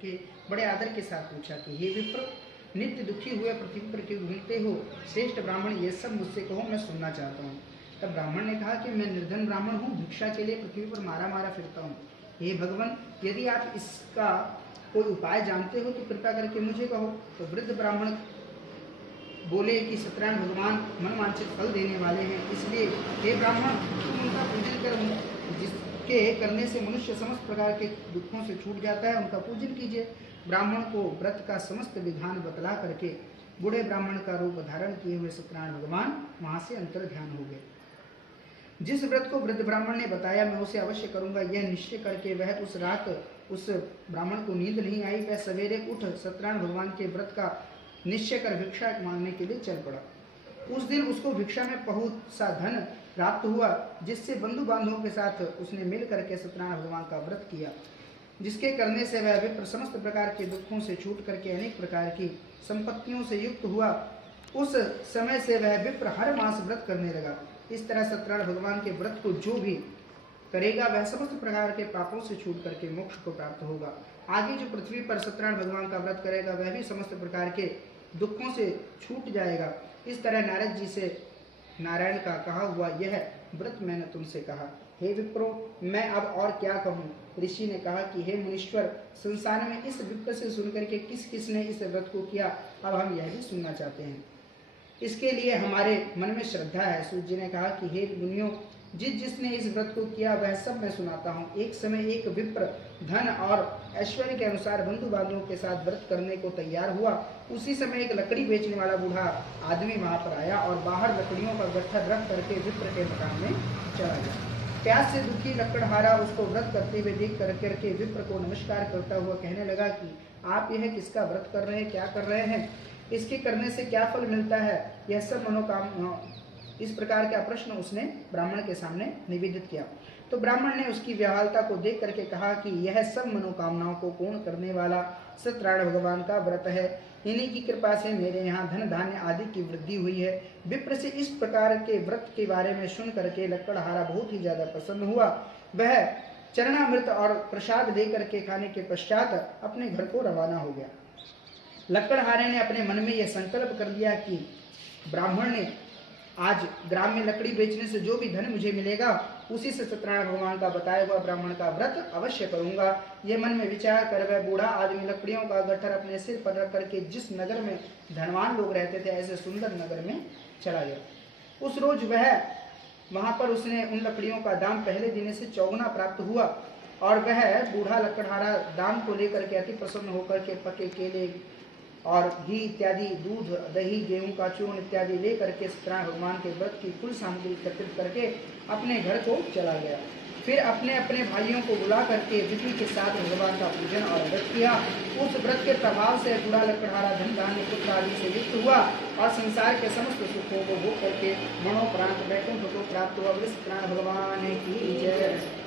करके बड़े आदर के साथ पूछा कि हे विप्र, नित्य दुखी हुए पृथ्वी पर क्यों घूमते हो? श्रेष्ठ ब्राह्मण, ये सब मुझसे कहो, मैं सुनना चाहता हूँ। तब ब्राह्मण ने कहा कि मैं निर्धन ब्राह्मण हूँ, भिक्षा के लिए पृथ्वी पर मारा मारा फिरता हूँ। हे भगवान, यदि आप इसका कोई उपाय जानते हो तो कृपा करके मुझे कहो। तो वृद्ध ब्राह्मण बोले कि सत्यनारायण भगवान मनवांछित फल देने वाले हैं, इसलिए हे ब्राह्मण, तुम उनका पूजन करो, जिसके करने से मनुष्य समस्त प्रकार के दुखों से छूट जाता है, उनका पूजन कीजिए। ब्राह्मण को व्रत का समस्त विधान बतला करके बूढ़े ब्राह्मण का रूप धारण किए हुए सत्यनारायण भगवान वहां से अंतर ध्यान हो गए। जिस व्रत को वृद्ध ब्राह्मण ने बताया मैं उसे अवश्य करूंगा, यह निश्चय करके वह उस रात उस ब्राह्मण को नींद नहीं आई। वह सवेरे उठ सत्यनारायण भगवान के व्रत का निश्चय कर भिक्षा मांगने के लिए चल पड़ा। उस दिन उसको भिक्षा में बहुत सा धन प्राप्त हुआ, जिससे बंधु बांधवों के साथ उसने मिल करके सत्यनारायण भगवान का व्रत किया, जिसके करने से वह विप्र समस्त प्रकार के दुखों से छूट करके अनेक प्रकार की संपत्तियों से युक्त हुआ। उस समय से वह विप्र हर मास व्रत करने लगा। इस तरह सत्यनारायण भगवान के व्रत को जो भी करेगा वह समस्त प्रकार के पापों से छूट करके मोक्ष को प्राप्त होगा। आगे जो पृथ्वी पर सत्यनारायण भगवान का व्रत करेगा वह भी समस्त प्रकार के दुखों से छूट जाएगा। इस तरह नारद जी से नारायण का कहा हुआ यह व्रत मैंने तुमसे कहा। हे विप्रो, मैं अब और क्या कहूँ? ऋषि ने कहा कि हे मुनीश्वर, संसार में इस विप्र से सुनकर के किस किस ने इस व्रत को किया, अब हम यह भी सुनना चाहते हैं। इसके लिए हमारे मन में श्रद्धा है। सूर्य जी ने कहा कि हे मुनियों, जिसने इस व्रत को किया वह सब मैं सुनाता हूँ। एक समय एक विप्र धन और ऐश्वर्य के अनुसार बंधु बांधवों के साथ व्रत करने को तैयार हुआ। उसी समय एक लकड़ी बेचने वाला बूढ़ा आदमी वहां पर आया और बाहर लकड़ियों का गट्ठर रख करके विप्र के मकान में चला गया। प्यास से दुखी लकड़हारा उसको व्रत करते हुए देख करके विप्र को नमस्कार करता हुआ कहने लगा कि आप यह किसका व्रत कर रहे हैं, क्या कर रहे हैं, इसके करने से क्या फल मिलता है, यह सब मनोकामना, इस प्रकार का प्रश्न उसने ब्राह्मण के सामने निवेदित किया। तो ब्राह्मण ने उसकी व्याहलता को देख करके कहा कि यह सब मनोकामनाओं को पूर्ण करने वाला सत्यनारायण भगवान का व्रत है। इन्हीं की कृपा से मेरे यहाँ धन धान्य आदि की वृद्धि हुई है। विप्र से इस प्रकार के व्रत के बारे में सुन करके लकड़हारा बहुत ही ज्यादा प्रसन्न हुआ। वह चरणामृत और प्रसाद लेकर के खाने के पश्चात अपने घर को रवाना हो गया। लकड़हारे ने अपने मन में यह संकल्प कर लिया कि ब्राह्मण ने आज ग्राम में लकड़ी बेचने से जो भी धन मुझे मिलेगा उसी से सत्यनारायण भगवान का बताया हुआ ब्राह्मण का व्रत अवश्य करूंगा। यह मन में विचार कर वह बूढ़ा आदमी लकड़ियों का गट्ठर अपने सिर पर रख करके जिस नगर में धनवान लोग रहते थे ऐसे सुंदर नगर में चला गया। उस रोज वह वहां पर उसने उन लकड़ियों का दाम पहले दिन से 4 प्राप्त हुआ और वह बूढ़ा लकड़हारा दाम को लेकर के अति प्रसन्न होकर के पके केले और घी इत्यादि, दूध, दही, गेहूं का चूर्ण इत्यादि ले करके सत्यनारायण भगवान के व्रत की कुल सामग्री एकत्रित करके अपने घर को चला गया। फिर अपने अपने भाइयों को बुला करके विधि के साथ भगवान का पूजन और व्रत किया। उस व्रत के प्रभाव से बूढ़ा लकड़हारा धन धान्य पुत्र आदि से युक्त हुआ और संसार के समस्त सुखों को भोग करके मनोप्रांत वैकुंठ को प्राप्त हुआ। सत्यनारायण भगवान की जय।